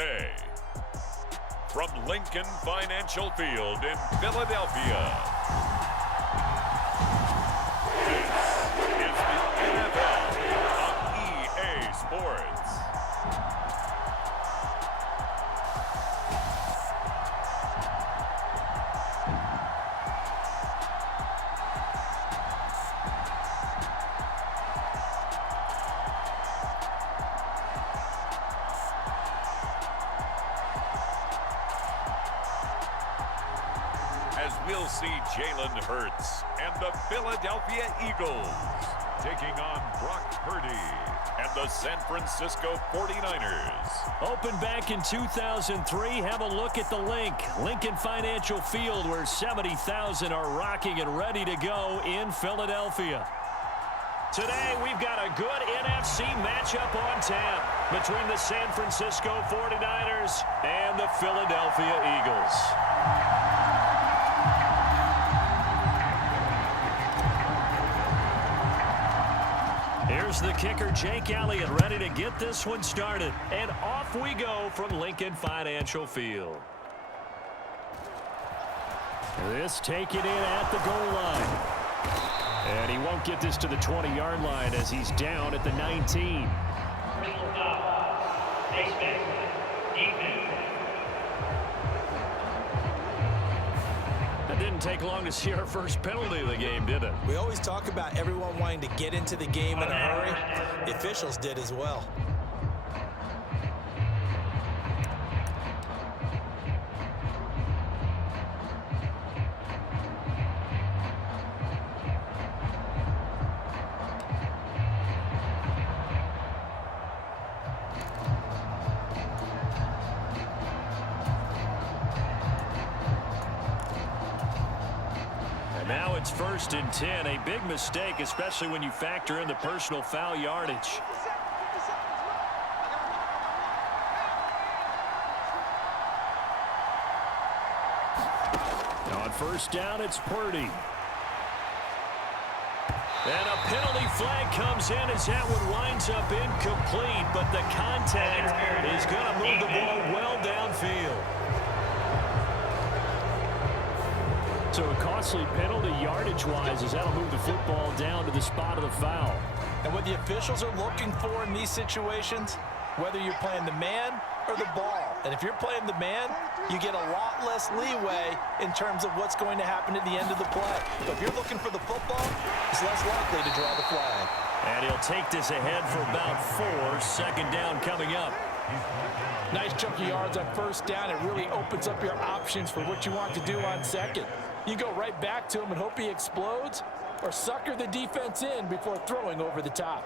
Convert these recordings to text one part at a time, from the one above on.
today. From Lincoln Financial Field in Philadelphia, this is the NFL on EA Sports. As we'll see Jalen Hurts and the Philadelphia Eagles taking on Brock Purdy and the San Francisco 49ers. Opened back in 2003, have a look at the Lincoln Financial Field, where 70,000 are rocking and ready to go in Philadelphia. Today, we've got a good NFC matchup on tap between the San Francisco 49ers and the Philadelphia Eagles. Here's the kicker, Jake Elliott, ready to get this one started. And off we go from Lincoln Financial Field. This taken in at the goal line. And he won't get this to the 20-yard line as he's down at the 19. It didn't take long to see our first penalty of the game, did it? We always talk about everyone wanting to get into the game in a hurry. The officials did as well. Now it's 1st and 10, a big mistake, especially when you factor in the personal foul yardage. Now on 1st down, it's Purdy. And a penalty flag comes in as that one winds up incomplete, but the contact is going to move the ball well downfield. So a costly penalty yardage-wise as that'll move the football down to the spot of the foul. And what the officials are looking for in these situations, whether you're playing the man or the ball. And if you're playing the man, you get a lot less leeway in terms of what's going to happen at the end of the play. But if you're looking for the football, it's less likely to draw the flag. And he'll take this ahead for about 4. 2nd down coming up. Nice chunky yards on 1st down. It really opens up your options for what you want to do on 2nd. You go right back to him and hope he explodes, or sucker the defense in before throwing over the top.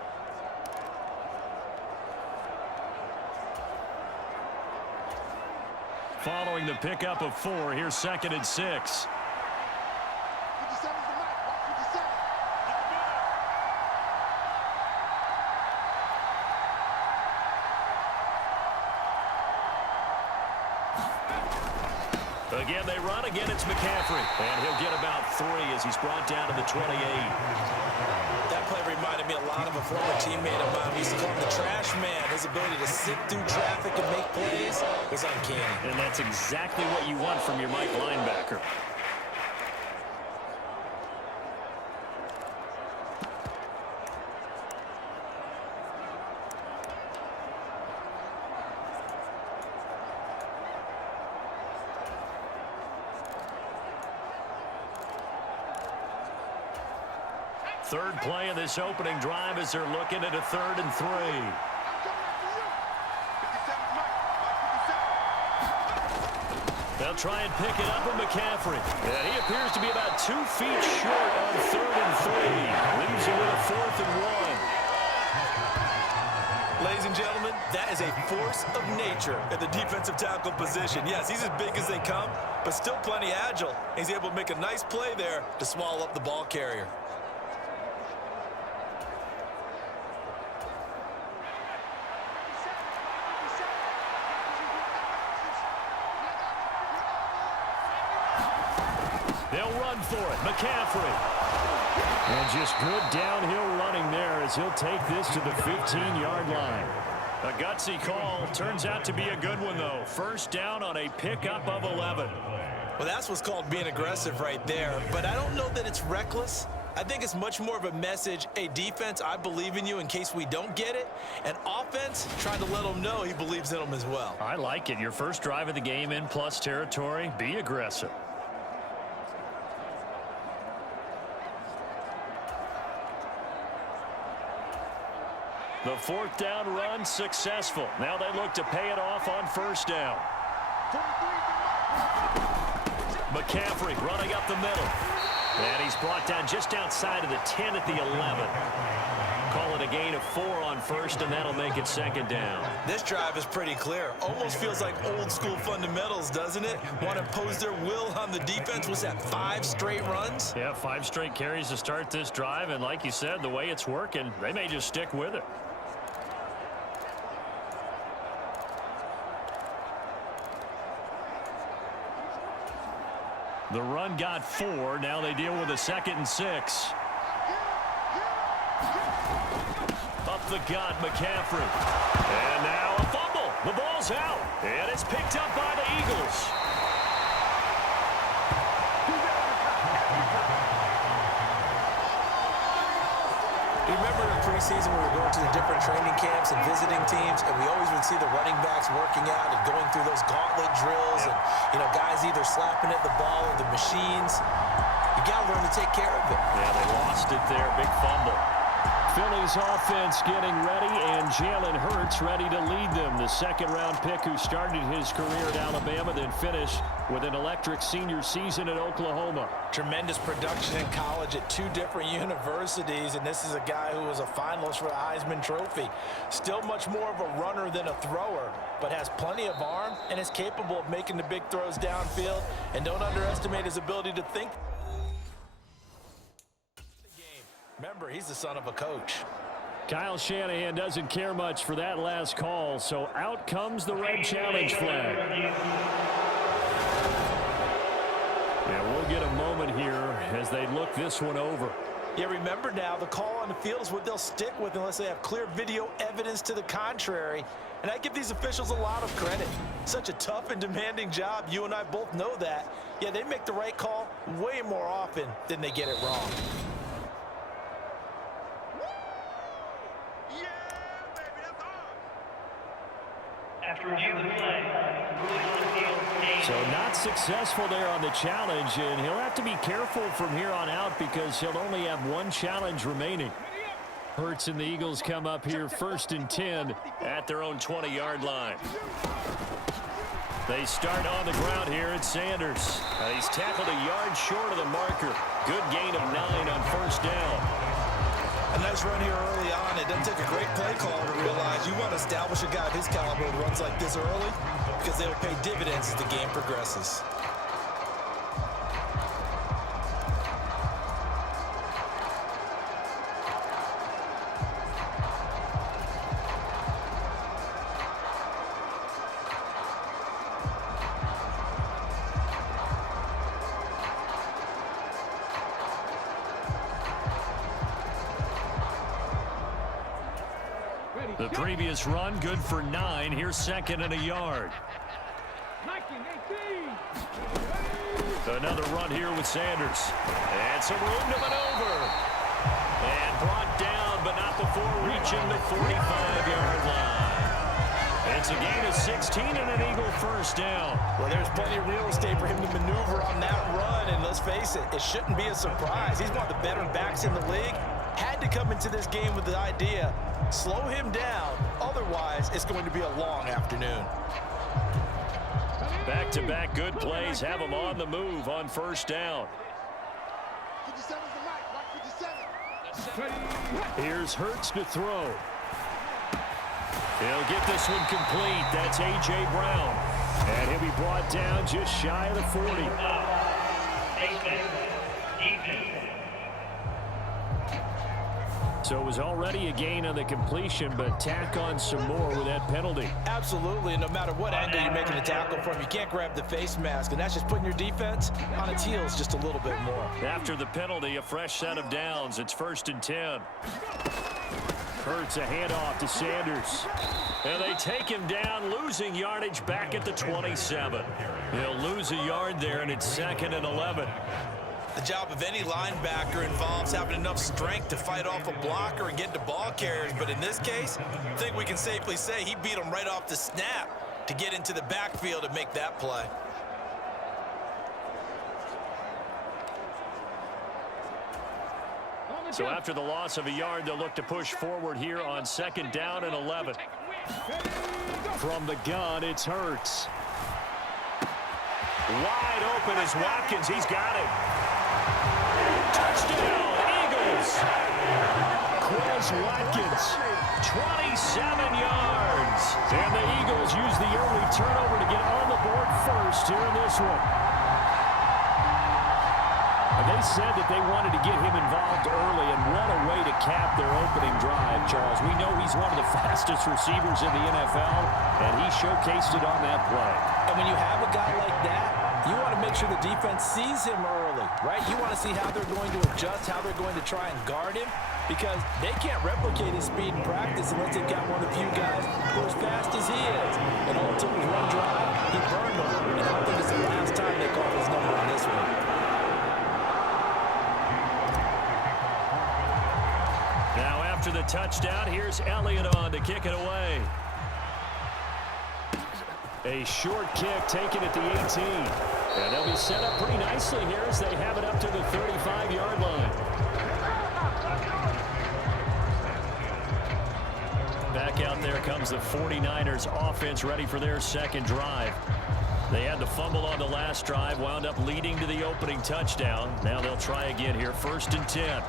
Following the pickup of 4, here's 2nd and 6. Again, they run. Again, it's McCaffrey. And he'll get about 3 as he's brought down to the 28. That play reminded me a lot of a former teammate of mine. We used to call him the trash man. His ability to sit through traffic and make plays was uncanny. And that's exactly what you want from your Mike linebacker. Third play of this opening drive as they're looking at a 3rd and 3. They'll try and pick it up with McCaffrey. And he appears to be about 2 feet short on 3rd and 3. Leaves him with a 4th and 1. Ladies and gentlemen, that is a force of nature at the defensive tackle position. Yes, he's as big as they come, but still plenty agile. He's able to make a nice play there to swallow up the ball carrier. They'll run for it. McCaffrey. And just good downhill running there as he'll take this to the 15-yard line. A gutsy call. Turns out to be a good one, though. First down on a pickup of 11. Well, that's what's called being aggressive right there. But I don't know that it's reckless. I think it's much more of a message, hey, defense, I believe in you in case we don't get it. And offense, trying to let them know he believes in them as well. I like it. Your first drive of the game in plus territory. Be aggressive. The fourth down run successful. Now they look to pay it off on first down. McCaffrey running up the middle. And he's brought down just outside of the 10 at the 11. Call it a gain of 4 on first, and that'll make it second down. This drive is pretty clear. Almost feels like old school fundamentals, doesn't it? Want to impose their will on the defense. Was that 5 straight runs? Yeah, 5 straight carries to start this drive. And like you said, the way it's working, they may just stick with it. The run got 4. Now they deal with a 2nd and 6. Up the gut, McCaffrey. And now a fumble. The ball's out. And it's picked up by the Eagles. Do you remember in preseason we were going to the different training camps and visiting teams, and we always would see the running backs working out and going through those gauntlet drills, and, you know, guys either slapping at the ball or the machines. You got to learn to take care of it. Yeah, they lost it there. Big fumble. Philly's offense getting ready, and Jalen Hurts ready to lead them. The second-round pick who started his career at Alabama, then finished with an electric senior season at Oklahoma. Tremendous production in college at 2 different universities, and this is a guy who was a finalist for the Heisman Trophy. Still much more of a runner than a thrower, but has plenty of arm and is capable of making the big throws downfield. And don't underestimate his ability to think. Remember, he's the son of a coach. Kyle Shanahan doesn't care much for that last call, so out comes the red challenge flag. Yeah, we'll get a moment here as they look this one over. Yeah, remember now, the call on the field is what they'll stick with unless they have clear video evidence to the contrary. And I give these officials a lot of credit. Such a tough and demanding job. You and I both know that. Yeah, they make the right call way more often than they get it wrong. So not successful there on the challenge, and he'll have to be careful from here on out because he'll only have 1 challenge remaining. Hurts and the Eagles come up here 1st and 10 at their own 20-yard line. They start on the ground here at Sanders. He's tackled a yard short of the marker. Good gain of 9 on first down. A nice run here early on. It doesn't take a great play caller to realize you want to establish a guy of his caliber who runs like this early because they will pay dividends as the game progresses. The previous run good for 9. Here's 2nd and a yard. Another run here with Sanders. And some room to maneuver. And brought down, but not before reaching the 45-yard line. It's a gain of 16 and an Eagle first down. Well, there's plenty of real estate for him to maneuver on that run. And let's face it, it shouldn't be a surprise. He's one of the better backs in the league. Had to come into this game with the idea, slow him down. Otherwise, it's going to be a long afternoon. Back-to-back good plays have him on the move on first down. Here's Hurts to throw. He'll get this one complete. That's A.J. Brown. And he'll be brought down just shy of the 40. So it was already a gain on the completion, but tack on some more with that penalty. Absolutely. No matter what angle you're making a tackle from, you can't grab the face mask, and that's just putting your defense on its heels just a little bit more. After the penalty, a fresh set of downs. It's 1st and 10. Hurts a handoff to Sanders. And they take him down, losing yardage back at the 27. He'll lose a yard there, and it's 2nd and 11. The job of any linebacker involves having enough strength to fight off a blocker and get to ball carriers. But in this case, I think we can safely say he beat him right off the snap to get into the backfield and make that play. So after the loss of a yard, they'll look to push forward here on 2nd down and 11. From the gun, it's Hurts. Wide open is Watkins. He's got it. Touchdown, Eagles. Quez Watkins, 27 yards. And the Eagles use the early turnover to get on the board first here in this one. They said that they wanted to get him involved early, and what a way to cap their opening drive, Charles. We know he's one of the fastest receivers in the NFL, and he showcased it on that play. And when you have a guy like that, you want to make sure the defense sees him early, right? You want to see how they're going to adjust, how they're going to try and guard him, because they can't replicate his speed in practice unless they've got one of the few guys who are as fast as he is. And all it took was one drive, he burned them, and I don't think it's the last time they called his number on this one. After the touchdown, here's Elliott on to kick it away. A short kick taken at the 18. And they'll be set up pretty nicely here as they have it up to the 35-yard line. Back out there comes the 49ers offense ready for their second drive. They had the fumble on the last drive, wound up leading to the opening touchdown. Now they'll try again here, 1st and 10.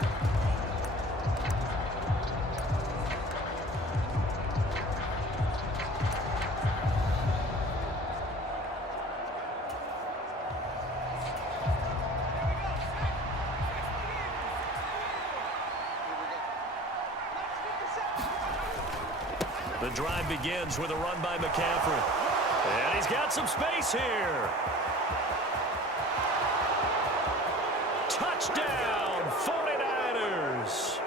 The drive begins with a run by McCaffrey. And he's got some space here. Touchdown, 49ers.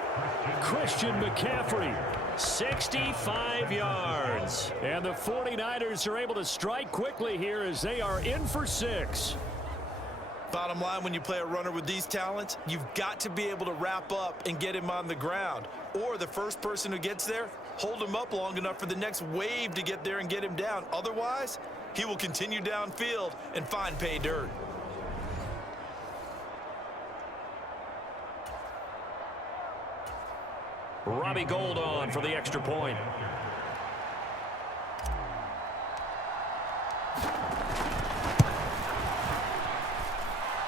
Christian McCaffrey, 65 yards. And the 49ers are able to strike quickly here as they are in for 6. Bottom line, when you play a runner with these talents, you've got to be able to wrap up and get him on the ground. Or the first person who gets there, hold him up long enough for the next wave to get there and get him down. Otherwise, he will continue downfield and find pay dirt. Robbie Gould on for the extra point.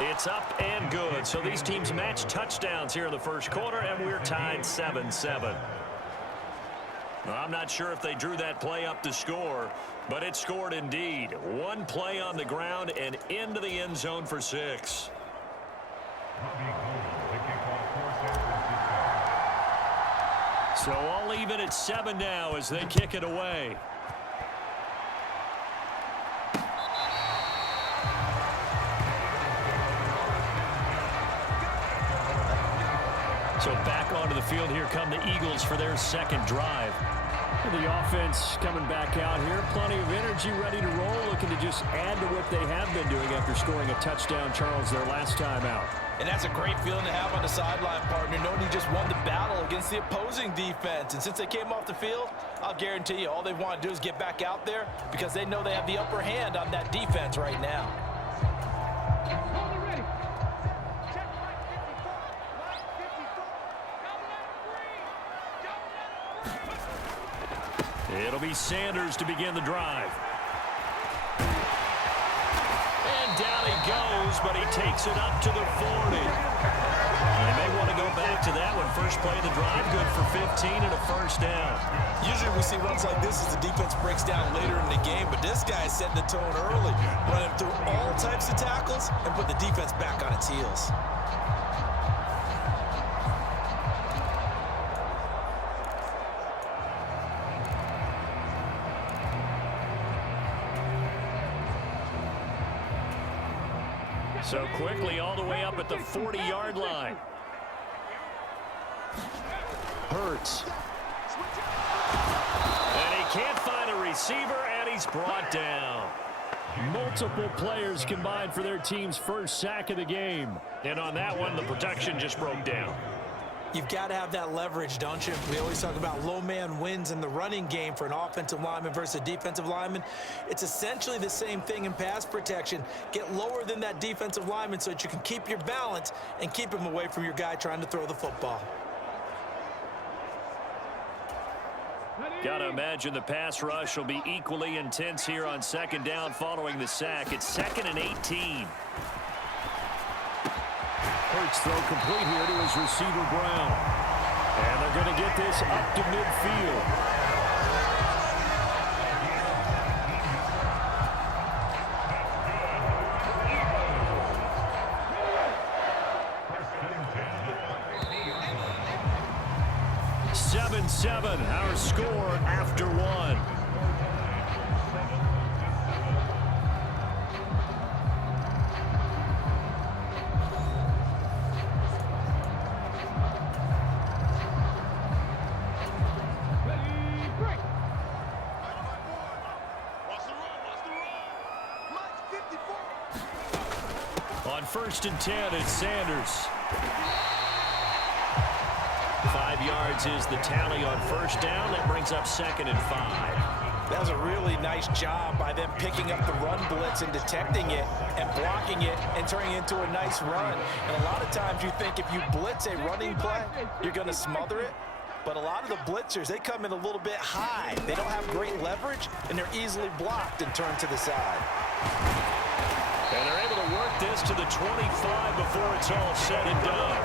It's up and good. So these teams match touchdowns here in the first quarter, and we're tied 7-7. I'm not sure if they drew that play up to score, but it scored indeed. One play on the ground and into the end zone for 6. So all even at 7 now as they kick it away. So back onto the field, here come the Eagles for their second drive. The offense coming back out here. Plenty of energy, ready to roll, looking to just add to what they have been doing after scoring a touchdown, Charles, their last time out. And that's a great feeling to have on the sideline, partner, knowing you just won the battle against the opposing defense. And since they came off the field, I'll guarantee you all they want to do is get back out there because they know they have the upper hand on that defense right now. It'll be Sanders to begin the drive. And down he goes, but he takes it up to the 40. They may want to go back to that one. First play of the drive, good for 15 and a first down. Usually we see runs like this as the defense breaks down later in the game, but this guy is setting the tone early, running through all types of tackles and put the defense back on its heels. So quickly all the way up at the 40-yard line. Hurts can't find a receiver, and he's brought down. Multiple players combined for their team's first sack of the game. And on that one, the protection just broke down. You've got to have that leverage, don't you? We always talk about low man wins in the running game for an offensive lineman versus a defensive lineman. It's essentially the same thing in pass protection. Get lower than that defensive lineman so that you can keep your balance and keep him away from your guy trying to throw the football. Got to imagine the pass rush will be equally intense here on second down following the sack. It's 2nd and 18. Hurts throw complete here to his receiver, Brown. And they're going to get this up to midfield. Our score after one. On 1st and 10, it's Sanders. 5 yards is the tally on 1st down. That brings up 2nd and 5. That was a really nice job by them picking up the run blitz and detecting it and blocking it and turning it into a nice run. And a lot of times you think if you blitz a running play, you're going to smother it. But a lot of the blitzers, they come in a little bit high. They don't have great leverage, and they're easily blocked and turned to the side. And they're able to work this to the 25 before it's all said and done.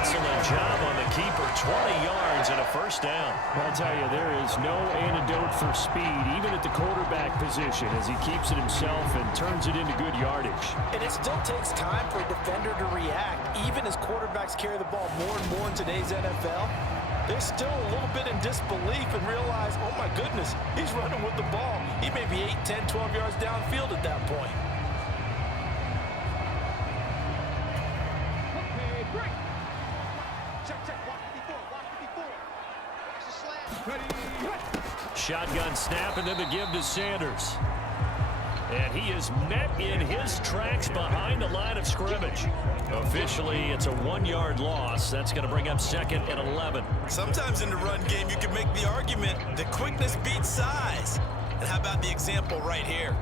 Excellent job on the keeper. 20 yards and a 1st down. I'll tell you, there is no antidote for speed, even at the quarterback position, as he keeps it himself and turns it into good yardage. And it still takes time for a defender to react. Even as quarterbacks carry the ball more and more in today's NFL, they're still a little bit in disbelief and realize, oh my goodness, he's running with the ball. He may be 8, 10, 12 yards downfield at that point. Shotgun snap, and then the give to Sanders. And he is met in his tracks behind the line of scrimmage. Officially, it's a 1-yard loss. That's going to bring up 2nd and 11. Sometimes in the run game, you can make the argument that quickness beats size. And how about the example right here?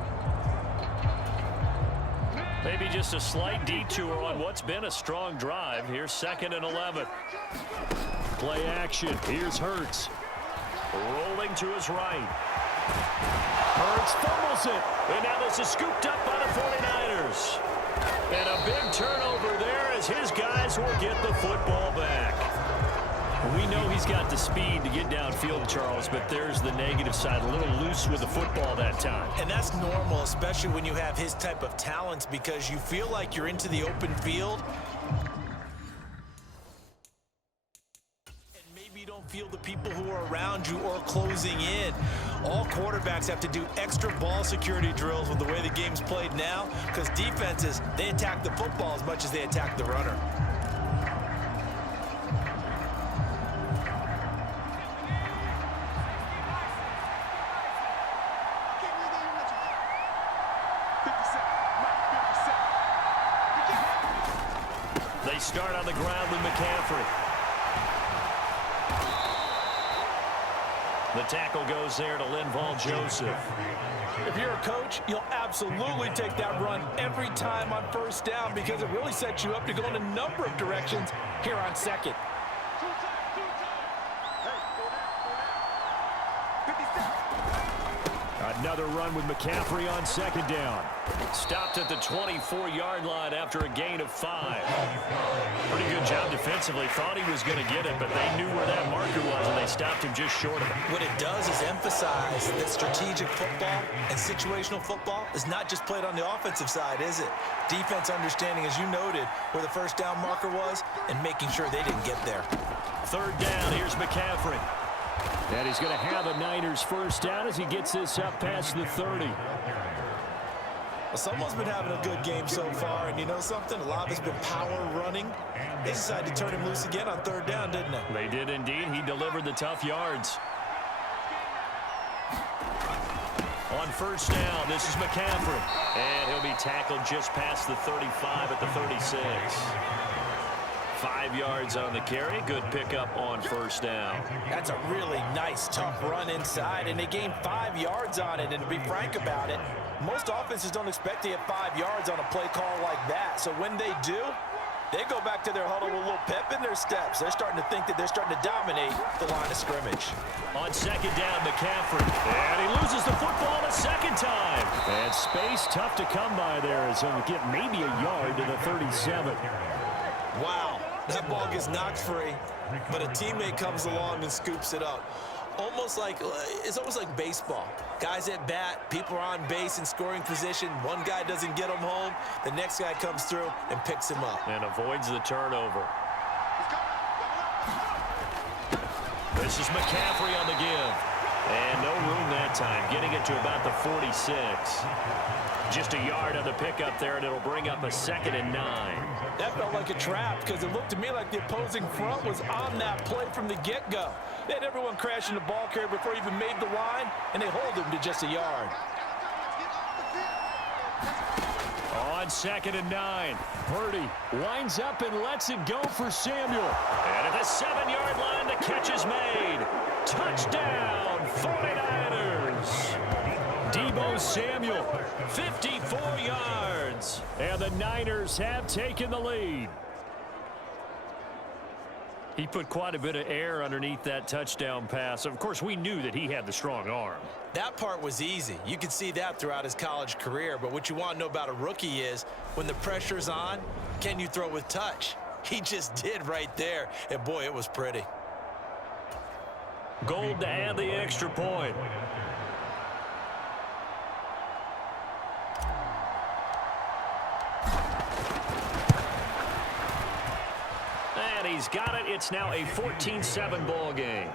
Maybe just a slight detour on what's been a strong drive. Here's 2nd and 11. Play action. Here's Hurts. Rolling to his right. Hurts fumbles it. And now this is scooped up by the 49ers. And a big turnover there as his guys will get the football back. We know he's got the speed to get downfield, Charles, but there's the negative side. A little loose with the football that time. And that's normal, especially when you have his type of talents, because you feel like you're into the open field. Feel the people who are around you or closing in. All quarterbacks have to do extra ball security drills with the way the game's played now, because defenses, they attack the football as much as they attack the runner. They start on the ground with McCaffrey. The tackle goes there to Lil Bro Joseph. If you're a coach, you'll absolutely take that run every time on 1st down because it really sets you up to go in a number of directions here on 2nd. Another run with McCaffrey on 2nd down. Stopped at the 24-yard line after a gain of 5. Pretty good job defensively. Thought he was going to get it, but they knew where that marker was, and they stopped him just short of it. What it does is emphasize that strategic football and situational football is not just played on the offensive side, is it? Defense understanding, as you noted, where the 1st down marker was and making sure they didn't get there. 3rd down, here's McCaffrey. And he's going to have a Niners 1st down as he gets this up past the 30. Well, someone's been having a good game so far, and you know something? A lot of it's been power running. They decided to turn him loose again on 3rd down, didn't they? They did indeed. He delivered the tough yards. On first down, this is McCaffrey. And he'll be tackled just past the 35 at the 36. 5 yards on the carry. Good pickup on first down. That's a really nice, tough run inside, and they gained 5 yards on it. And to be frank about it, most offenses don't expect to get 5 yards on a play call like that. So when they do, they go back to their huddle with a little pep in their steps. They're starting to think that they're starting to dominate the line of scrimmage. On second down, McCaffrey. And he loses the football a second time. And space tough to come by there as he'll get maybe a yard to the 37. Wow, that ball gets knocked free, but a teammate comes along and scoops it up. It's almost like baseball. Guys at bat, people are on base in scoring position. One guy doesn't get him home. The next guy comes through and picks him up. And avoids the turnover. This is McCaffrey on the give. And no room that time, getting it to about the 46. Just a yard on the pickup there, and it'll bring up a 2nd and 9. That felt like a trap because it looked to me like the opposing front was on that play from the get-go. They had everyone crashing the ball carrier before he even made the line, and they hold him to just a yard. On 2nd and 9, Purdy winds up and lets it go for Samuel. And at the 7-yard line, the catch is made. Touchdown, 49ers. Debo Samuel, 54 yards. And the Niners have taken the lead. He put quite a bit of air underneath that touchdown pass. Of course, we knew that he had the strong arm. That part was easy. You could see that throughout his college career. But what you want to know about a rookie is when the pressure's on, can you throw with touch? He just did right there. And, boy, it was pretty. Gold to add the extra point. And he's got it. It's now a 14-7 ball game.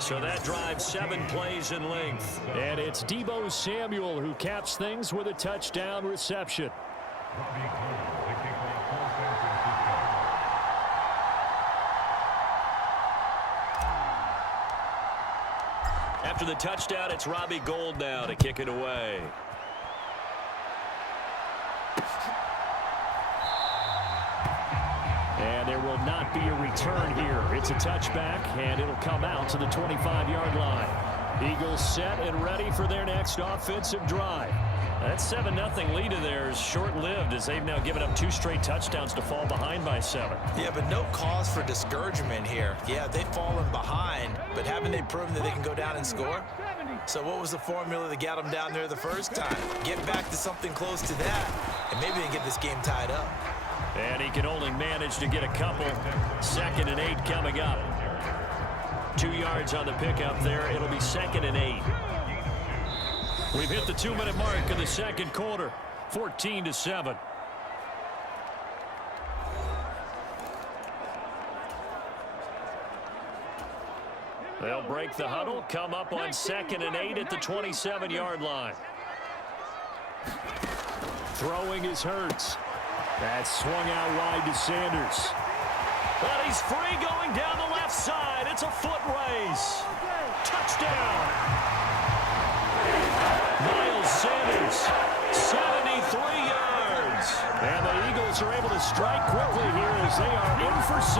So that drives 7 plays in length. And it's Debo Samuel who caps things with a touchdown reception. After the touchdown, it's Robbie Gould now to kick it away. And there will not be a return here. It's a touchback, and it'll come out to the 25-yard line. Eagles set and ready for their next offensive drive. That 7-0 lead of theirs short-lived as they've now given up 2 straight touchdowns to fall behind by 7. Yeah, but no cause for discouragement here. Yeah, they've fallen behind, but haven't they proven that they can go down and score? So what was the formula that got them down there the first time? Get back to something close to that, and maybe they can get this game tied up. And he can only manage to get a couple. 2nd and 8 coming up. 2 yards on the pickup there. It'll be 2nd and 8. We've hit the 2-minute mark of the second quarter. 14-7. They'll break the huddle, come up on 2nd and 8 at the 27-yard line. Throwing is Hurts. That swung out wide to Sanders. But he's free going down the left side. It's a foot race. Touchdown. Miles Sanders, 73 yards. And the Eagles are able to strike quickly here as they are in for 6.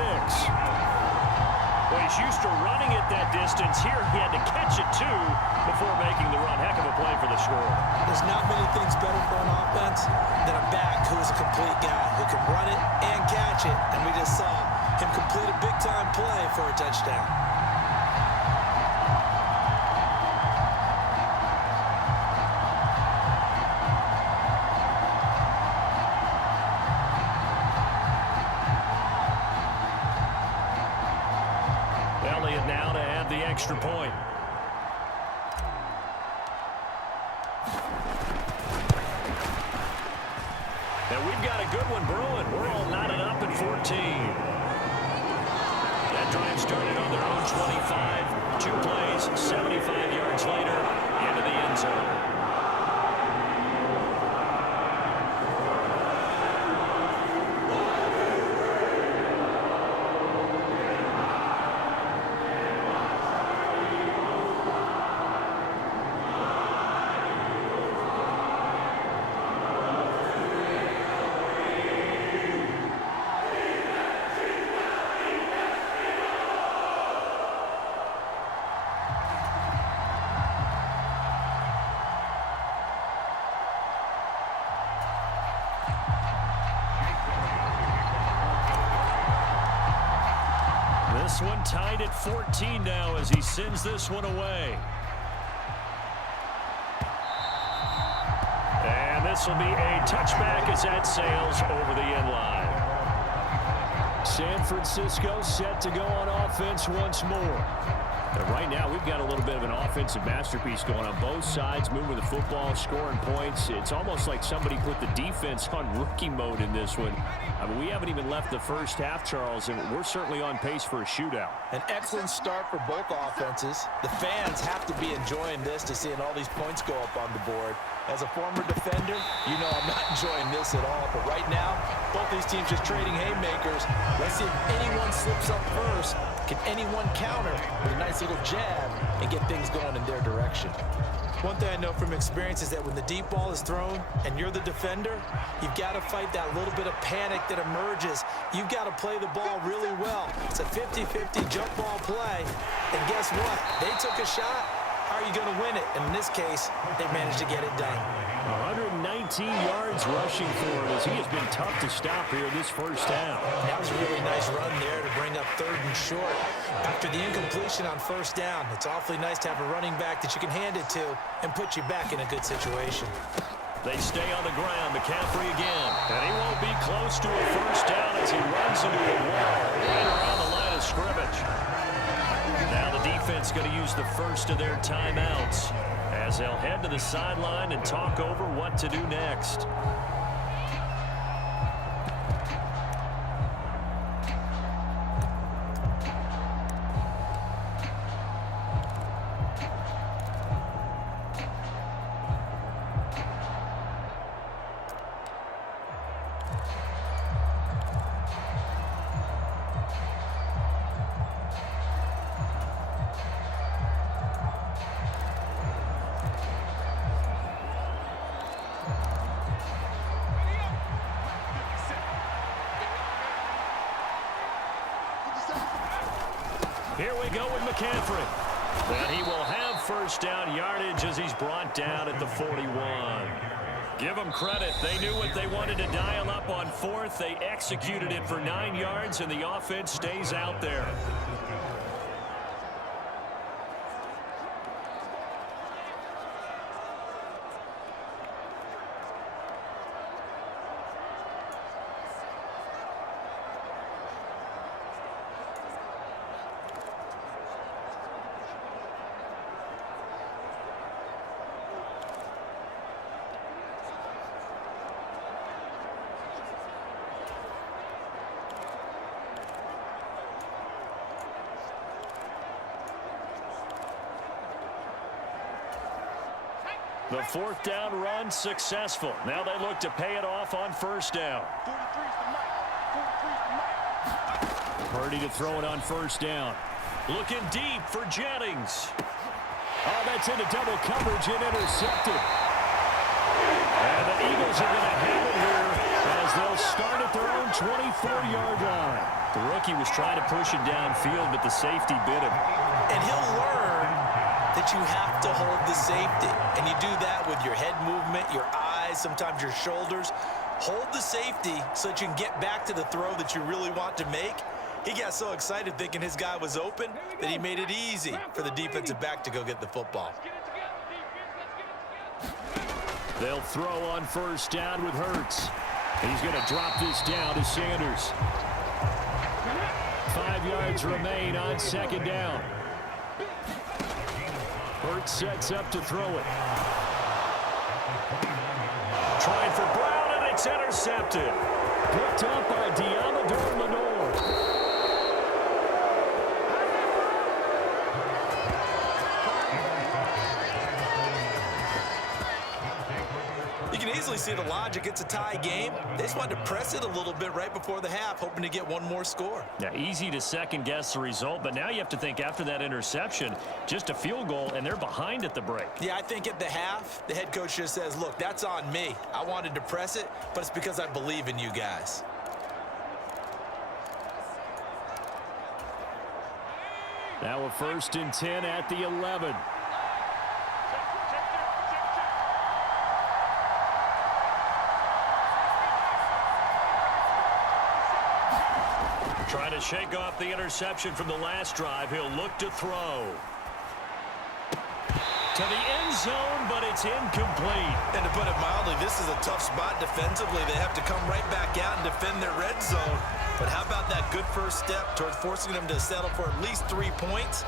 Well, he's used to running it that distance. Here he had to catch it, too, before making the run. Heck of a play for the score. There's not many things better for an offense than a back who is a complete guy who can run it and catch it. And we just saw him complete a big-time play for a touchdown. Elliott now to add the extra point. And we've got a good one brewing. We're all knotted up at 14. That drive started on their own 25. 2 plays, 75 yards later, into the end zone. this one tied at 14 now as he sends this one away. And this will be a touchback as that sails over the end line. San Francisco set to go on offense once more. And right now, we've got a little bit of an offensive masterpiece going on both sides, moving the football, scoring points. It's almost like somebody put the defense on rookie mode in this one. I mean, we haven't even left the first half, Charles, and we're certainly on pace for a shootout. An excellent start for both offenses. The fans have to be enjoying this to seeing all these points go up on the board. As a former defender, you know I'm not enjoying this at all. But right now, both these teams just trading haymakers. Let's see if anyone slips up first. Can anyone counter with a nice little jab and get things going in their direction? One thing I know from experience is that when the deep ball is thrown and you're the defender, you've got to fight that little bit of panic that emerges. You've got to play the ball really well. It's a 50-50 jump ball play. And guess what? They took a shot. How are you going to win it? And in this case, they managed to get it done. 119 yards rushing for him as he has been tough to stop here this first half. That was a really nice run there to bring up 3rd and short. After the incompletion on 1st down, it's awfully nice to have a running back that you can hand it to and put you back in a good situation. They stay on the ground. McCaffrey again. And he won't be close to a first down as he runs into a wall right around the line of scrimmage. Now the defense going to use the first of their timeouts as they'll head to the sideline and talk over what to do next. Here we go with McCaffrey. And he will have first down yardage as he's brought down at the 41. Give them credit. They knew what they wanted to dial up on 4th. They executed it for 9 yards, and the offense stays out there. The 4th down run successful. Now they look to pay it off on 1st down. Purdy to throw it on 1st down. Looking deep for Jennings. Oh, that's into double coverage and intercepted. And the Eagles are going to have it here as they'll start at their own 24-yard line. The rookie was trying to push it downfield, but the safety bit him. And he'll learn that you have to hold the safety. And you do that with your head movement, your eyes, sometimes your shoulders. Hold the safety so that you can get back to the throw that you really want to make. He got so excited thinking his guy was open that he made it easy for the defensive back to go get the football. They'll throw on 1st down with Hurts. He's going to drop this down to Sanders. 5 yards remain on 2nd down. Hurts sets up to throw it. Trying for Brown, and it's intercepted. Picked up by Diamador Lenore. You can easily see the logic. It's a tie game. They just wanted to press it a little bit right before the half, hoping to get one more score. Yeah, easy to second-guess the result, but now you have to think after that interception, just a field goal, and they're behind at the break. Yeah, I think at the half, the head coach just says, look, that's on me. I wanted to press it, but it's because I believe in you guys. Now a 1st and 10 at the 11. Trying to shake off the interception from the last drive. He'll look to throw. To the end zone, but it's incomplete. And to put it mildly, this is a tough spot defensively. They have to come right back out and defend their red zone. But how about that good first step towards forcing them to settle for at least 3 points?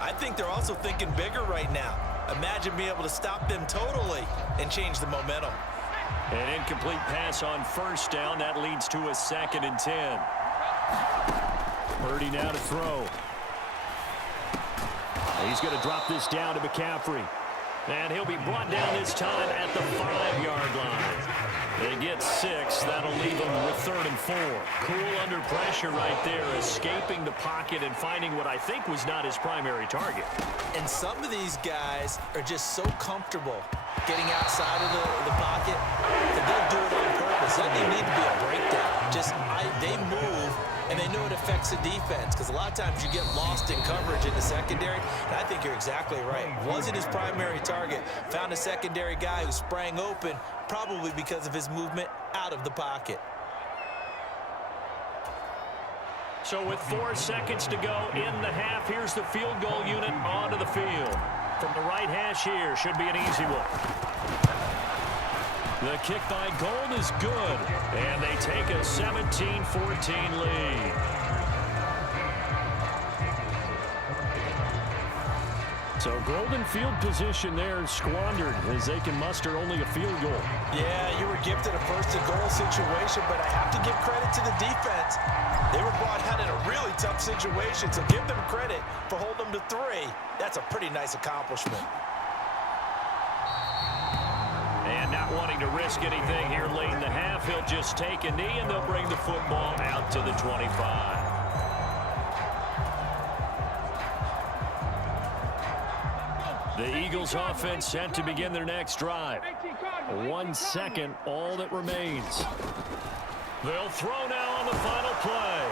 I think they're also thinking bigger right now. Imagine being able to stop them totally and change the momentum. An incomplete pass on first down. That leads to a 2nd and 10. Purdy now to throw. He's going to drop this down to McCaffrey. And he'll be brought down this time at the 5-yard line. They get 6. That'll leave them with 3rd and 4. Cool under pressure right there, escaping the pocket and finding what I think was not his primary target. And some of these guys are just so comfortable getting outside of the pocket that they'll do it on purpose. That didn't need to be a breakdown. They move, and they know it affects the defense, because a lot of times you get lost in coverage in the secondary. And I think you're exactly right. Wasn't his primary target. Found a secondary guy who sprang open, probably because of his movement out of the pocket. So with 4 seconds to go in the half, here's the field goal unit onto the field. From the right hash here, should be an easy one. The kick by Gold is good, and they take a 17-14 lead. So golden field position there squandered as they can muster only a field goal. Yeah, you were gifted a first-and-goal situation, but I have to give credit to the defense. They were brought out in a really tough situation, so give them credit for holding them to 3. That's a pretty nice accomplishment. And not wanting to risk anything here late in the half, he'll just take a knee, and they'll bring the football out to the 25. The Eagles offense set to begin their next drive. 1 second, all that remains. They'll throw now on the final play.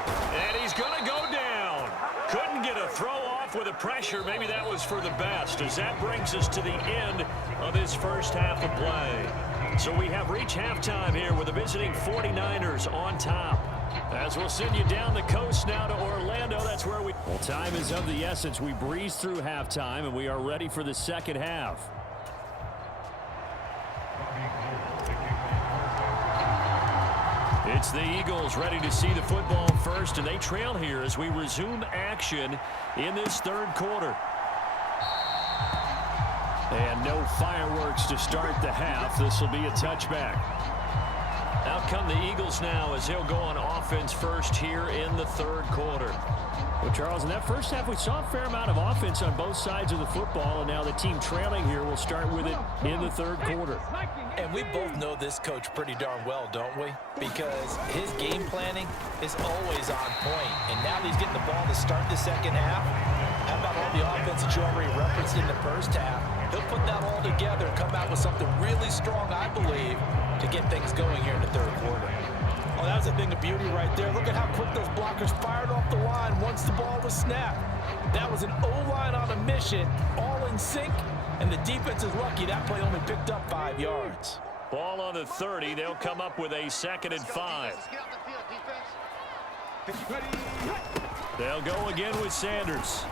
And he's going to go down. Couldn't get a throw off with the pressure. Maybe that was for the best, as that brings us to the end of this first half of play. So we have reached halftime here with the visiting 49ers on top. As we'll send you down the coast now to Orlando. That's where we... Well, time is of the essence. We breeze through halftime, and we are ready for the second half. It's the Eagles ready to see the football first, and they trail here as we resume action in this third quarter. And no fireworks to start the half. This will be a touchback. Out come the Eagles now as they'll go on offense first here in the third quarter. Well, Charles, in that first half, we saw a fair amount of offense on both sides of the football, and now the team trailing here will start with it in the third quarter. And we both know this coach pretty darn well, don't we? Because his game planning is always on point. And now that he's getting the ball to start the second half, how about all the offense that you already referenced in the first half? He'll put that all together and come out with something really strong, I believe, to get things going here in the third quarter. Oh, that was a thing of beauty right there. Look at how quick those blockers fired off the line once the ball was snapped. That was an O-line on a mission, all in sync, and the defense is lucky that play only picked up 5 yards. Ball on the 30. They'll come up with a 2nd and 5. They'll go again with Sanders.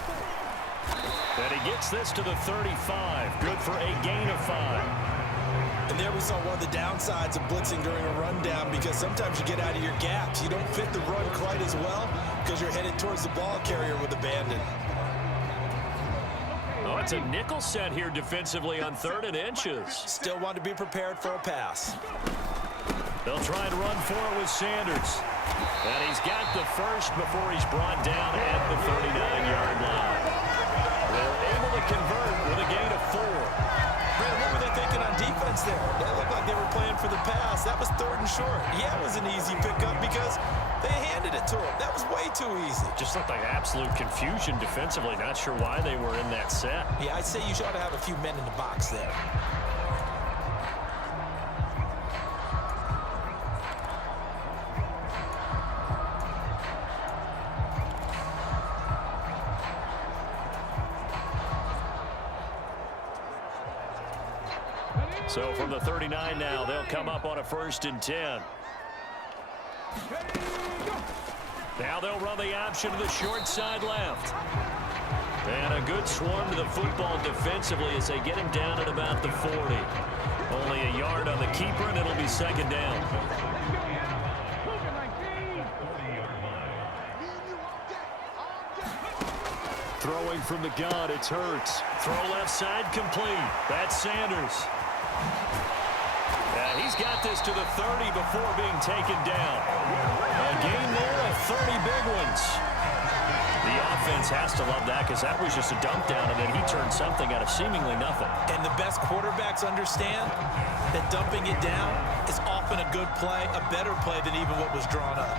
And he gets this to the 35. Good for a gain of 5. And there we saw one of the downsides of blitzing during a rundown, because sometimes you get out of your gaps. You don't fit the run quite as well because you're headed towards the ball carrier with abandon. Oh, it's a nickel set here defensively on 3rd and inches. Still want to be prepared for a pass. They'll try and run for it with Sanders. And he's got the first before he's brought down at the 39-yard line. They're able to convert with a gain of 4. Brandon, what were they thinking on defense there? That looked like they were playing for the pass. That was 3rd and short. Yeah, it was an easy pickup because they handed it to him. That was way too easy. Just looked like absolute confusion defensively. Not sure why they were in that set. Yeah, I'd say you ought to have a few men in the box there. So from the 39 now, they'll come up on a 1st and 10. Now they'll run the option to the short side left. And a good swarm to the football defensively as they get him down at about the 40. Only a yard on the keeper, and it'll be second down. Throwing from the gun, it's Hurts. Throw left side complete. That's Sanders. He's got this to the 30 before being taken down. A gain there of 30 big ones. The offense has to love that because that was just a dump down, and then he turned something out of seemingly nothing. And the best quarterbacks understand that dumping it down is often a good play, a better play than even what was drawn up.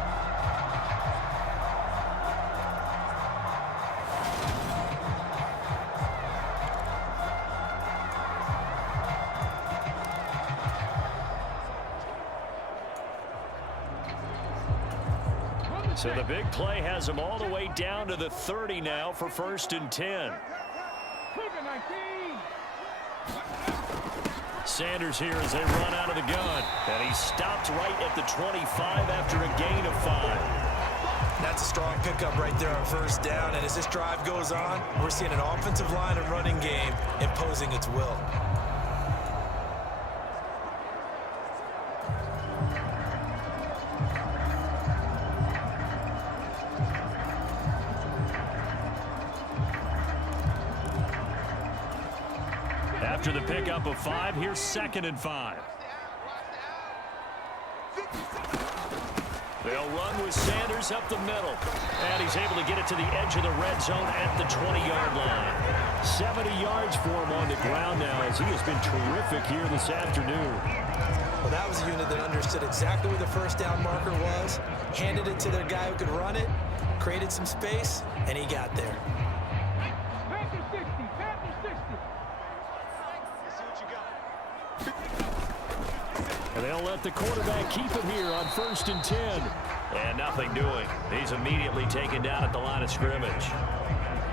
So the big play has him all the way down to the 30 now for 1st and 10. Sanders here as they run out of the gun. And he stopped right at the 25 after a gain of 5. That's a strong pickup right there on 1st down. And as this drive goes on, we're seeing an offensive line and running game imposing its will. After the pickup of 5, here's 2nd and 5. They'll run with Sanders up the middle. And he's able to get it to the edge of the red zone at the 20-yard line. 70 yards for him on the ground now as he has been terrific here this afternoon. Well, that was a unit that understood exactly where the 1st down marker was, handed it to their guy who could run it, created some space, and he got there. And they'll let the quarterback keep it here on 1st and 10. And nothing doing. He's immediately taken down at the line of scrimmage.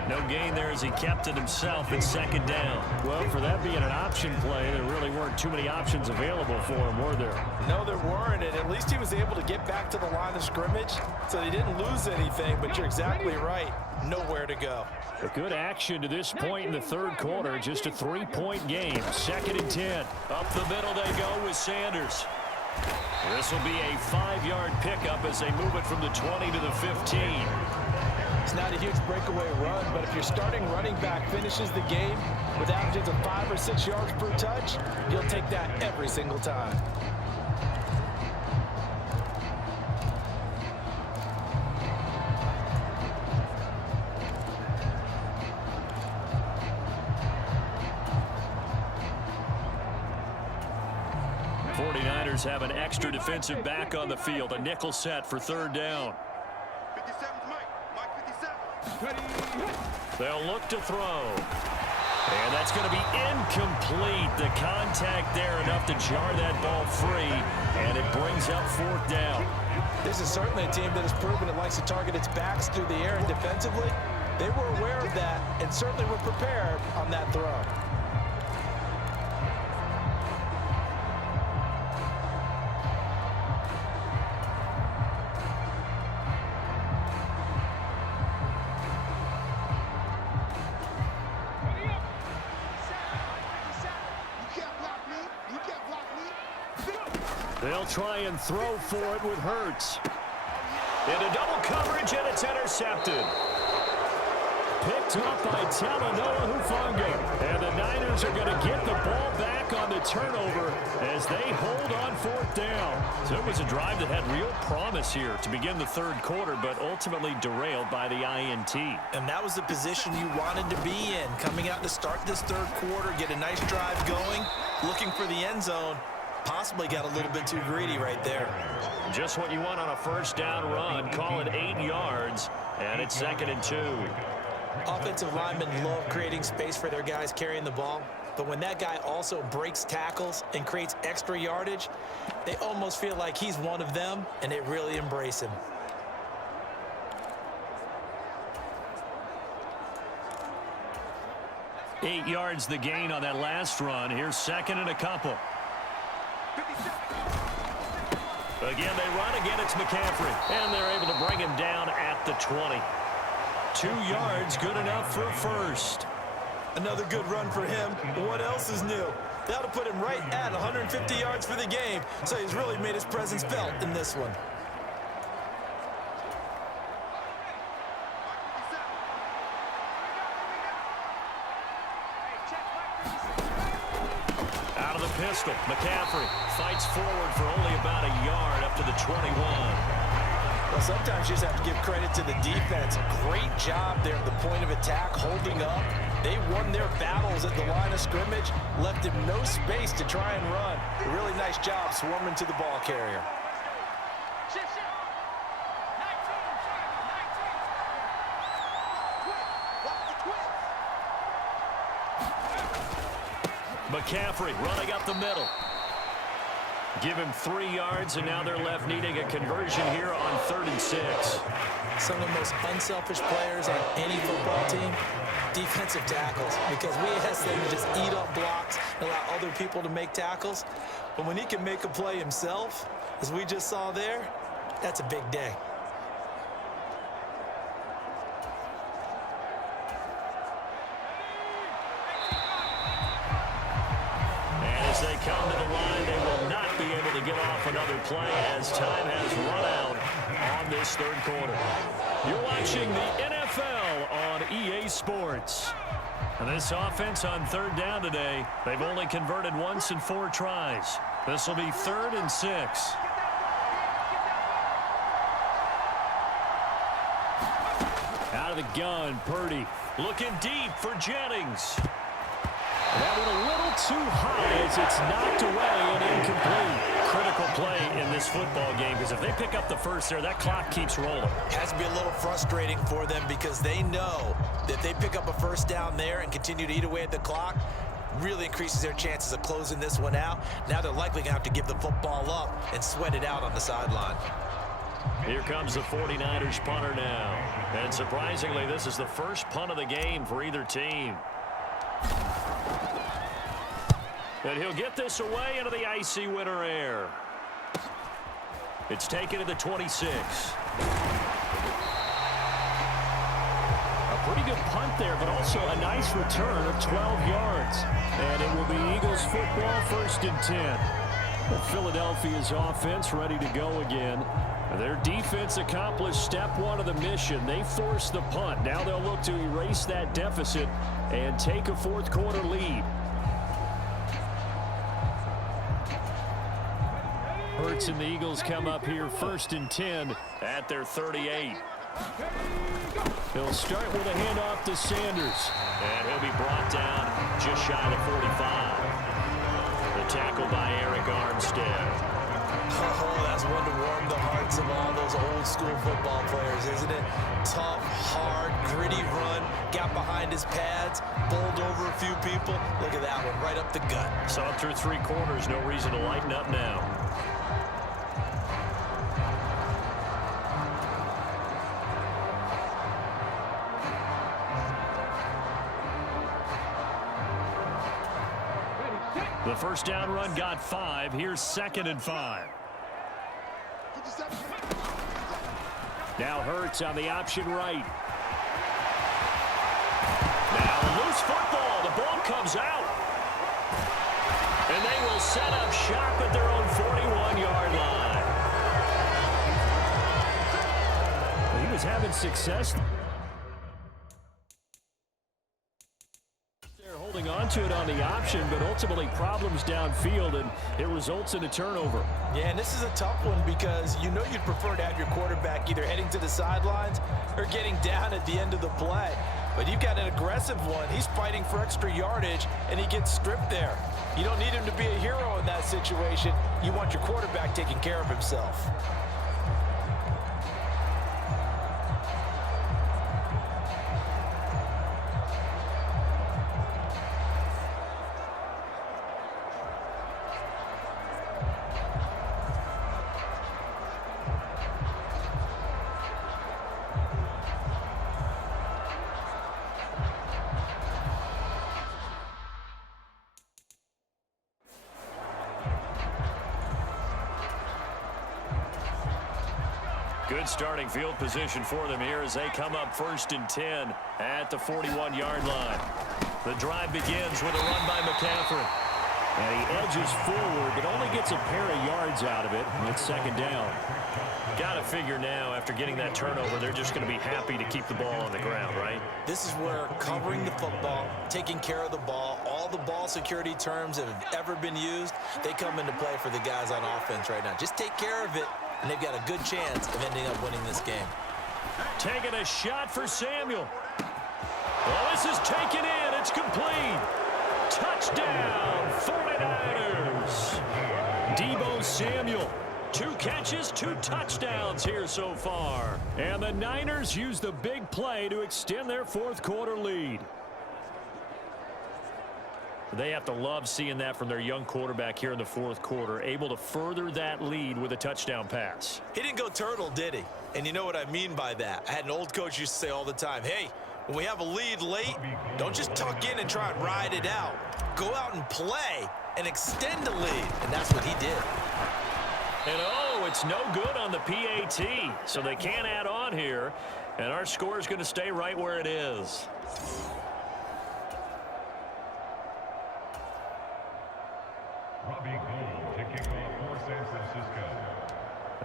No gain there as he kept it himself at 2nd down. Well, for that being an option play, there really weren't too many options available for him, were there? No, there weren't, and at least he was able to get back to the line of scrimmage, so he didn't lose anything, but you're exactly right. Nowhere to go. A good action to this point in the 3rd quarter. Just a 3-point game. 2nd and 10. Up the middle they go with Sanders. This will be a 5-yard pickup as they move it from the 20 to the 15. It's not a huge breakaway run, but if your starting running back finishes the game with averages of 5 or 6 yards per touch, you'll take that every single time. Have an extra defensive back on the field. A nickel set for 3rd down. They'll look to throw. And that's going to be incomplete. The contact there enough to jar that ball free. And it brings up 4th down. This is certainly a team that has proven it likes to target its backs through the air and defensively. They were aware of that and certainly were prepared on that throw. They'll try and throw for it with Hurts. Into double coverage, and it's intercepted. Picked up by Talanoa Hufanga. And the Niners are going to get the ball back on the turnover as they hold on 4th down. So it was a drive that had real promise here to begin the 3rd quarter, but ultimately derailed by the INT. And that was the position you wanted to be in. Coming out to start this 3rd quarter, get a nice drive going, looking for the end zone. Possibly got a little bit too greedy right there. Just what you want on a 1st down run. Call it 8 yards, and it's 2nd and 2. Offensive linemen love creating space for their guys carrying the ball, but when that guy also breaks tackles and creates extra yardage, they almost feel like he's one of them, and they really embrace him. Eight yards the gain on that last run. Here's 2nd and a couple. Again, they run. Again, it's McCaffrey. And they're able to bring him down at the 20. 2 yards, good enough for a first. Another good run for him. What else is new? That'll put him right at 150 yards for the game. So he's really made his presence felt in this one. Out of the pistol, McCaffrey fights forward for only about a yard up to the 21. Well, sometimes you just have to give credit to the defense. Great job there at the point of attack, holding up. They won their battles at the line of scrimmage, left him no space to try and run. A really nice job swarming to the ball carrier. McCaffrey running up the middle. Give him 3 yards, and now they're left needing a conversion here on 3rd and 6. Some of the most unselfish players on any football team, defensive tackles, because we ask them to just eat up blocks and allow other people to make tackles. But when he can make a play himself, as we just saw there, that's a big day. As they come to the line, they will not be able to get off another play as time has run out on this 3rd quarter. You're watching the NFL on EA Sports. And this offense on 3rd down today, they've only converted once in 4 tries. This will be 3rd and 6. Out of the gun, Purdy looking deep for Jennings. That one a little too high as it's knocked away and incomplete. Critical play in this football game because if they pick up the first there, that clock keeps rolling. It has to be a little frustrating for them because they know that if they pick up a first down there and continue to eat away at the clock, really increases their chances of closing this one out. Now they're likely going to have to give the football up and sweat it out on the sideline. Here comes the 49ers punter now. And surprisingly, this is the first punt of the game for either team. And he'll get this away into the icy winter air. It's taken to the 26. A pretty good punt there, but also a nice return of 12 yards. And it will be Eagles football 1st and 10. Philadelphia's offense ready to go again. Their defense accomplished step 1 of the mission. They forced the punt. Now they'll look to erase that deficit and take a 4th quarter lead. Hurts and the Eagles come up here 1st and 10 at their 38. They'll start with a handoff to Sanders. And he'll be brought down just shy of 45. The tackle by Eric Armstead. Oh, that's one to warm the hearts of all those old school football players, isn't it? Tough, hard, gritty run, got behind his pads, bowled over a few people. Look at that one, right up the gut. Saw it through 3 quarters, no reason to lighten up now. The first down run got 5. Here's 2nd and 5. Now Hurts on the option right. Now a loose football. The ball comes out. And they will set up shop at their own 41-yard line. He was having success. Holding on to it on the option, but ultimately problems downfield, and it results in a turnover. Yeah, and this is a tough one because you know you'd prefer to have your quarterback either heading to the sidelines or getting down at the end of the play. But you've got an aggressive one. He's fighting for extra yardage, and he gets stripped there. You don't need him to be a hero in that situation. You want your quarterback taking care of himself. Good starting field position for them here as they come up 1st and 10 at the 41-yard line. The drive begins with a run by McCaffrey. And he edges forward, but only gets a pair of yards out of it. And it's 2nd down. Got to figure now, after getting that turnover, they're just going to be happy to keep the ball on the ground, right? This is where covering the football, taking care of the ball, all the ball security terms that have ever been used, they come into play for the guys on offense right now. Just take care of it, and they've got a good chance of ending up winning this game. Taking a shot for Samuel. Well, this is taken in. It's complete. Touchdown, 49ers. Deebo Samuel. 2 catches, 2 touchdowns here so far. And the Niners use the big play to extend their 4th quarter lead. They have to love seeing that from their young quarterback here in the 4th quarter, able to further that lead with a touchdown pass. He didn't go turtle, did he? And you know what I mean by that. I had an old coach used to say all the time, hey, when we have a lead late, don't just tuck in and try and ride it out. Go out and play and extend the lead. And that's what he did. And oh, it's no good on the PAT, so they can't add on here, and our score is going to stay right where it is. Robbie Gould to kick off for San Francisco.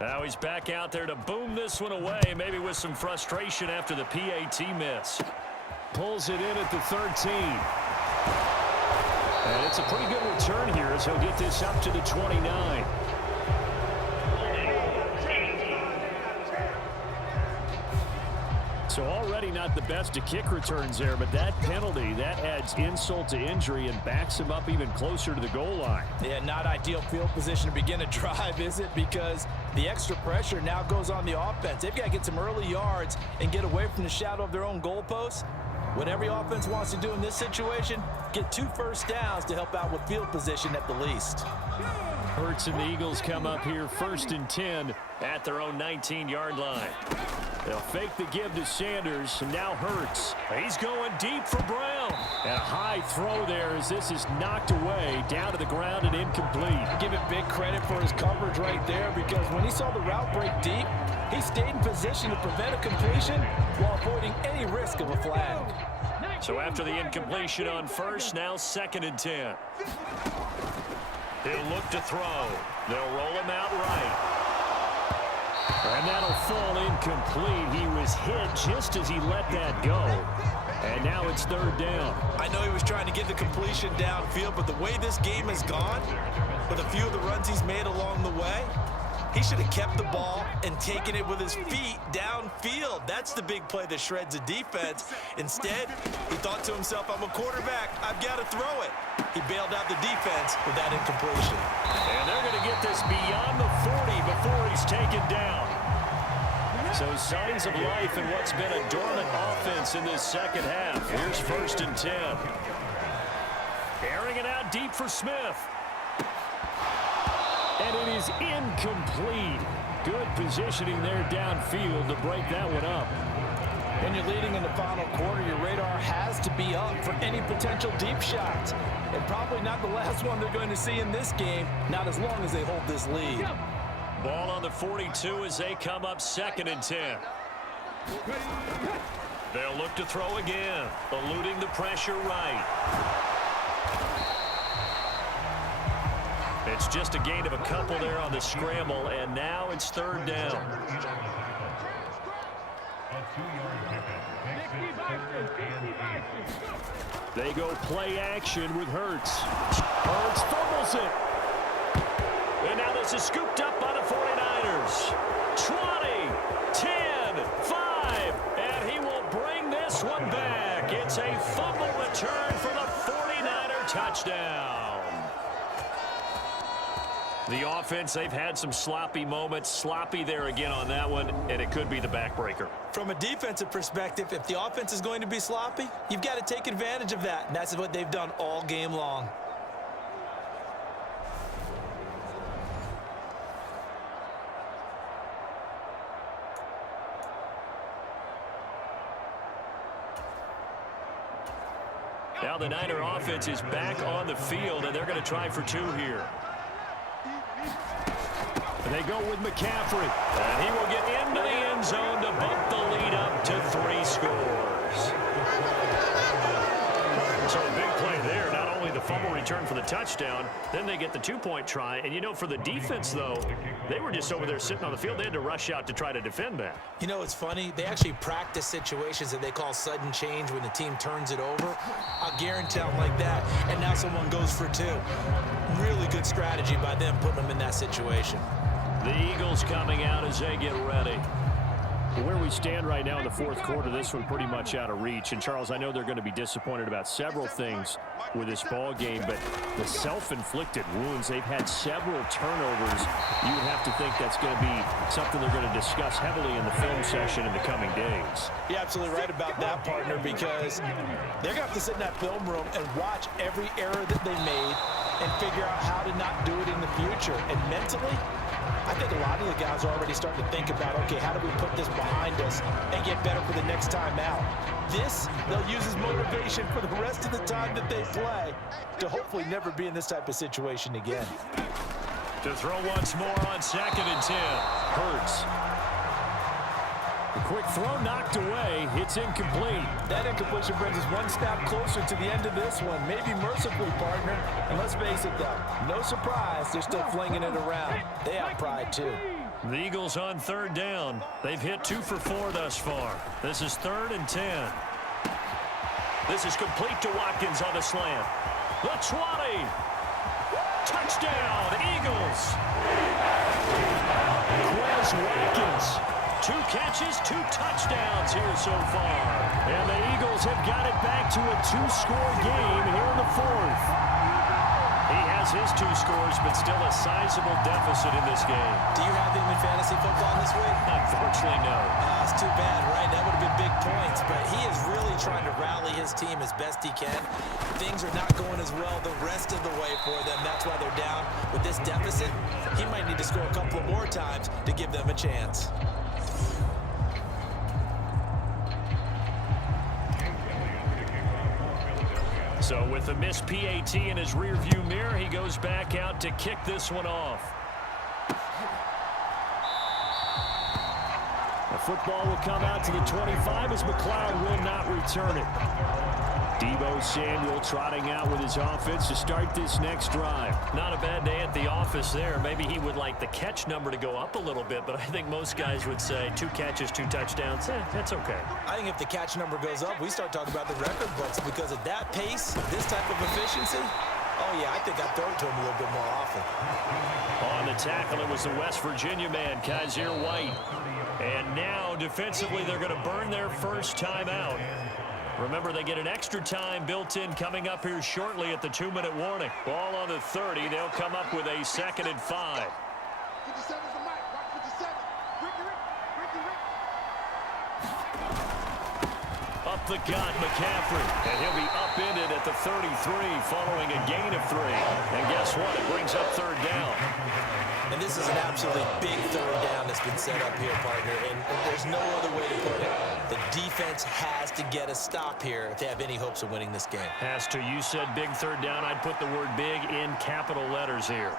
Now he's back out there to boom this one away, maybe with some frustration after the PAT miss. Pulls it in at the 13. And it's a pretty good return here as he'll get this up to the 29. So already not the best to kick returns there, but that penalty, that adds insult to injury and backs him up even closer to the goal line. Yeah, not ideal field position to begin a drive, is it? Because the extra pressure now goes on the offense. They've got to get some early yards and get away from the shadow of their own goalposts. What every offense wants to do in this situation, get 2 first downs to help out with field position at the least. Hurts and the Eagles come up here 1st and 10 at their own 19-yard line. They'll fake the give to Sanders, and now Hurts. He's going deep for Brown. And a high throw there as this is knocked away, down to the ground and incomplete. Give him big credit for his coverage right there, because when he saw the route break deep, he stayed in position to prevent a completion while avoiding any risk of a flag. So after the incompletion on 1st, now 2nd and 10. He'll look to throw. They'll roll him out right. And that'll fall incomplete. He was hit just as he let that go. And now it's 3rd down. I know he was trying to get the completion downfield, but the way this game has gone, with a few of the runs he's made along the way, he should have kept the ball and taken it with his feet downfield. That's the big play that shreds a defense. Instead, he thought to himself, I'm a quarterback, I've got to throw it. He bailed out the defense with that incompletion. And they're going to get this beyond the 40 before he's taken down. So signs of life in what's been a dormant offense in this 2nd half. Here's 1st and 10. Airing it out deep for Smith. And it is incomplete. Good positioning there downfield to break that one up. When you're leading in the final quarter, your radar has to be up for any potential deep shots. And probably not the last one they're going to see in this game, not as long as they hold this lead. Ball on the 42 as they come up 2nd and 10. They'll look to throw again, eluding the pressure right. It's just a gain of a couple there on the scramble, and now it's 3rd down. They go play action with Hurts. Hurts fumbles it. And now this is scooped up by the 49ers. 20, 10, 5, and he will bring this one back. It's a fumble return for the 49er touchdown. The offense, they've had some sloppy moments. Sloppy there again on that one, and it could be the backbreaker. From a defensive perspective, if the offense is going to be sloppy, you've got to take advantage of that, and that's what they've done all game long. Now the Niner offense is back on the field, and they're going to try for 2 here. They go with McCaffrey. And he will get into the end zone to bump the lead up to 3 scores. So a big play there. Not only the fumble return for the touchdown, then they get the 2-point try. And, you know, for the defense, though, they were just over there sitting on the field. They had to rush out to try to defend that. You know, it's funny. They actually practice situations that they call sudden change when the team turns it over. I'll guarantee them like that. And now someone goes for 2. Really good strategy by them putting them in that situation. The Eagles coming out as they get ready. Where we stand right now in the fourth quarter, this one pretty much out of reach. And, Charles, I know they're going to be disappointed about several things with this ball game, but the self-inflicted wounds, they've had several turnovers. You would have to think that's going to be something they're going to discuss heavily in the film session in the coming days. You're absolutely right about that, partner, because they're going to have to sit in that film room and watch every error that they made and figure out how to not do it in the future. And mentally, I think a lot of the guys are already starting to think about, okay, how do we put this behind us and get better for the next time out? This, they'll use as motivation for the rest of the time that they play to hopefully never be in this type of situation again. To throw once more on 2nd and 10. Hurts. The quick throw knocked away. It's incomplete. That incompletion brings us one step closer to the end of this one. Maybe mercifully, partner. And let's face it, though, no surprise, they're still flinging it around. They have pride, too. The Eagles on 3rd down. They've hit 2 for 4 thus far. This is 3rd and 10. This is complete to Watkins on the slant. The 20. Touchdown, Eagles. Quez Watkins. 2 catches, 2 touchdowns here so far. And the Eagles have got it back to a 2-score game here in the 4th. He has his 2 scores, but still a sizable deficit in this game. Do you have him in fantasy football this week? Unfortunately, no. It's too bad, right? That would have been big points, but he is really trying to rally his team as best he can. Things are not going as well the rest of the way for them. That's why they're down. With this deficit, he might need to score a couple more times to give them a chance. So with a missed PAT in his rearview mirror, he goes back out to kick this one off. The football will come out to the 25 as McLeod will not return it. Deebo Samuel trotting out with his offense to start this next drive. Not a bad day at the office there. Maybe he would like the catch number to go up a little bit, but I think most guys would say 2 catches, 2 touchdowns. That's okay. I think if the catch number goes up, we start talking about the record books, because at that pace, this type of efficiency, oh yeah, I think I'd throw it to him a little bit more often. On the tackle, it was the West Virginia man, Kaiser White. And now, defensively, they're going to burn their first timeout. Remember, they get an extra time built in coming up here shortly at the 2-minute warning. Ball on the 30. They'll come up with a 2nd and 5. 57 is the mic. Watch 57. Ricky. Up the gut, McCaffrey. And he'll be upended at the 33 following a gain of 3. And guess what? It brings up 3rd down. And this is an absolutely big 3rd down that's been set up here, partner, and there's no other way to put it. The defense has to get a stop here if they have any hopes of winning this game. Has to. You said big 3rd down. I'd put the word big in capital letters here.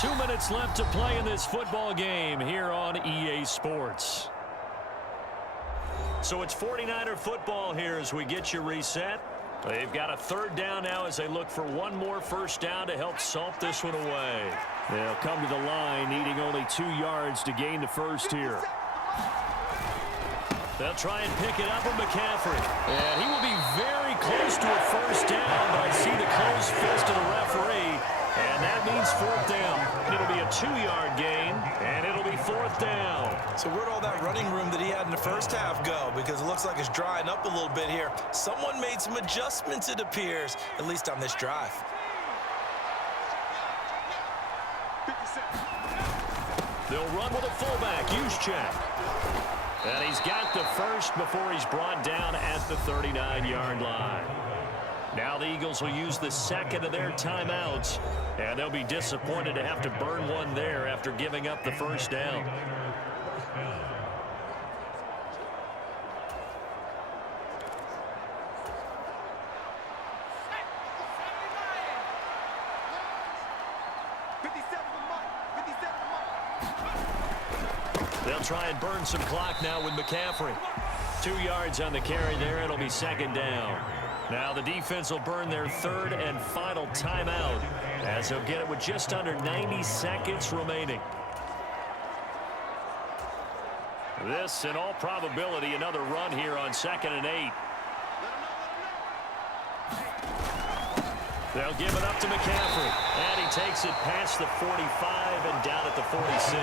2 minutes left to play in this football game here on EA Sports. So it's 49er football here as we get you reset. They've got a 3rd down now as they look for one more first down to help salt this one away. They'll come to the line needing only 2 yards to gain the first here. They'll try and pick it up with McCaffrey. And he will be very close to a first down, but I see the closed fist of the referee. And that means 4th down. It'll be a 2-yard gain, and it'll be 4th down. So where'd all that running room that he had in the first half go? Because it looks like it's drying up a little bit here. Someone made some adjustments, it appears, at least on this drive. They'll run with a fullback, Juszczyk. And he's got the first before he's brought down at the 39-yard line. Now the Eagles will use the 2nd of their timeouts, and they'll be disappointed to have to burn one there after giving up the first down. They'll try and burn some clock now with McCaffrey. 2 yards on the carry there. It'll be second down. Now the defense will burn their third and final timeout as they'll get it with just under 90 seconds remaining. This, in all probability, another run here on 2nd and 8. They'll give it up to McCaffrey. And he takes it past the 45 and down at the 46.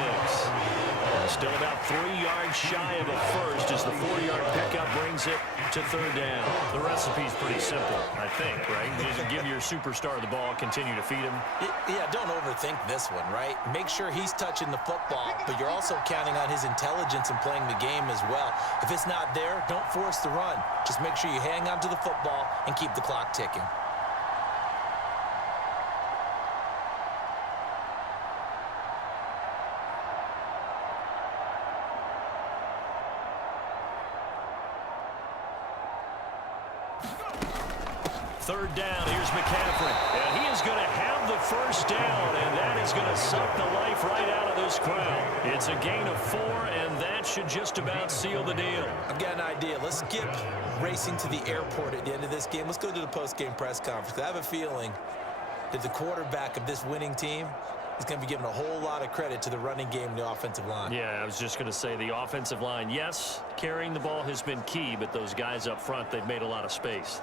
Still about 3 yards shy of a first as the 4-yard pickup brings it to third down. The recipe's pretty simple, I think, right? You just give your superstar the ball, continue to feed him. Yeah, don't overthink this one, right? Make sure he's touching the football, but you're also counting on his intelligence in playing the game as well. If it's not there, don't force the run. Just make sure you hang on to the football and keep the clock ticking. Third down, here's McCaffrey. And he is going to have the first down, and that is going to suck the life right out of this crowd. It's a gain of 4, and that should just about seal the deal. I've got an idea. Let's skip racing to the airport at the end of this game. Let's go to the post-game press conference. I have a feeling that the quarterback of this winning team is going to be given a whole lot of credit to the running game and the offensive line. Yeah, I was just going to say the offensive line, yes, carrying the ball has been key, but those guys up front, they've made a lot of space.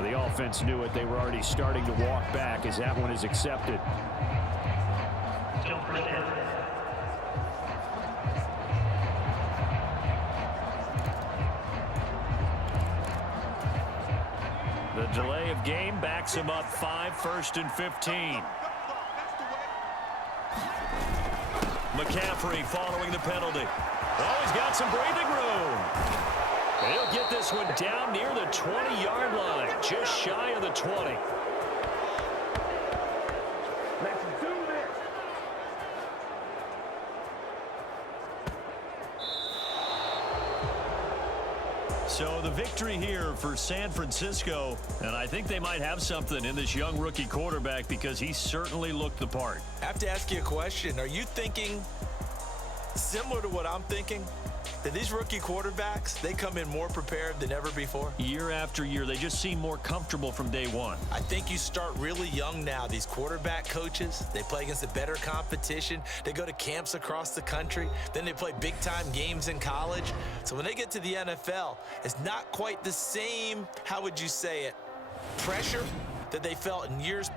The offense knew it. They were already starting to walk back as that one is accepted. The delay of game backs him up 5, 1st and 15. McCaffrey following the penalty. Oh, he's got some breathing room. He'll get this one down near the 20-yard line, just shy of the 20. Let's do this. So the victory here for San Francisco, and I think they might have something in this young rookie quarterback because he certainly looked the part. I have to ask you a question. Are you thinking similar to what I'm thinking? That these rookie quarterbacks, they come in more prepared than ever before? Year after year, they just seem more comfortable from day one. I think you start really young now. These quarterback coaches, they play against the better competition. They go to camps across the country. Then they play big-time games in college. So when they get to the NFL, it's not quite the same, how would you say it, pressure that they felt in years past.